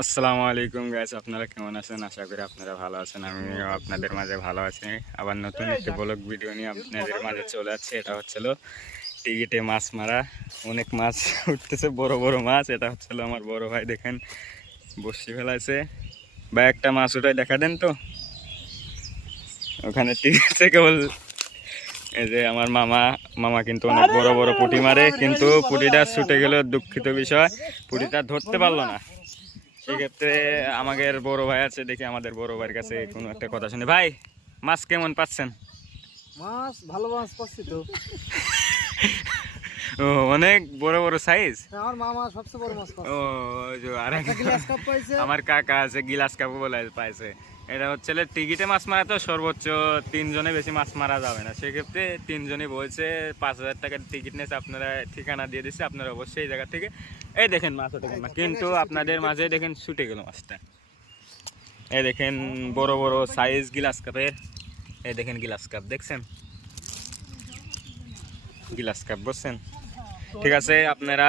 আসসালামু আলাইকুম গাইস, আপনারা কেমন আছেন? আশা করি আপনারা ভালো আছেন। আমিও আপনাদের মাঝে ভালো আছি। আবার নতুন একটি ব্লগ ভিডিও নিয়ে আপনাদের মাঝে চলে যাচ্ছে। এটা হচ্ছিল টিকিটে মাছ মারা। অনেক মাছ উঠতেছে, বড় বড় মাছ। এটা হচ্ছিল আমার বড় ভাই, দেখেন বসি ফেলাইছে। ভাই একটা মাছ উঠাই দেখা দেন তো। ওখানে টিকিটে কেবল এই যে আমার মামা কিন্তু অনেক বড় বড় পুঁটি মারে, কিন্তু পুঁটিটা ছুটে গেল। দুঃখিত বিষয়, পুঁটিটা ধরতে পারলো না। সেক্ষেত্রে আমাদের বড় ভাই আছে, দেখি আমাদের বড় ভাইয়ের কাছে কোনো একটা কথা শুনি। ভাই, মাছ কেমন পাচ্ছেন? মাছ ভালো মাছ পাচ্ছি তো। ও, অনেক বড় বড় সাইজ। আমার মামা সবচেয়ে বড় মাছ পাচ্ছে। ও, ওই যে আরেক গ্লাস কাপ পাইছে। আমার কাকা আছে, গিলাস কাপও বলে পাইছে। এটা হচ্ছে টিকিটে মাছ মারা, তো সর্বোচ্চ 3 জনে বেশি মাছ মারা যাবে না। সেক্ষেত্রে 3 জনই বলছে 5,000 টাকার টিকিট নিয়েছে। আপনারা ঠিকানা দিয়ে দিচ্ছে, আপনারা অবশ্যই এই জায়গা থেকে এই দেখেন মাছ দেখেন না, কিন্তু আপনাদের মাঝে দেখেন ছুটে গেল মাছটা। এই দেখেন বড় বড় সাইজ গিলাস কাপের। এই দেখেন গিলাস কাপ, দেখছেন গিলাস কাপ, বুঝছেন? ঠিক আছে, আপনারা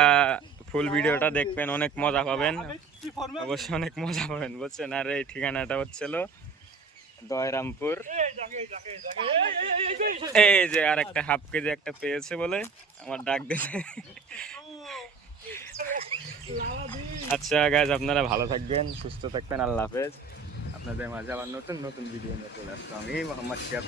ফুল ভিডিওটা দেখবেন, অনেক মজা পাবেন, অবশ্যই অনেক মজা পাবেন, বুঝছেন? আর এই ঠিকানাটা হচ্ছিল দয়রামপুর। এই যে আর একটা হাফ কেজি একটা পেয়েছে বলে আমার ডাক দিতে। আচ্ছা গাইজ, আপনারা ভালো থাকবেন, সুস্থ থাকবেন, আল্লাহ হাফেজ। আপনাদের মাঝে আবার নতুন নতুন ভিডিও নিয়ে চলে আসতো আমি, মোহাম্মদ শিহাব।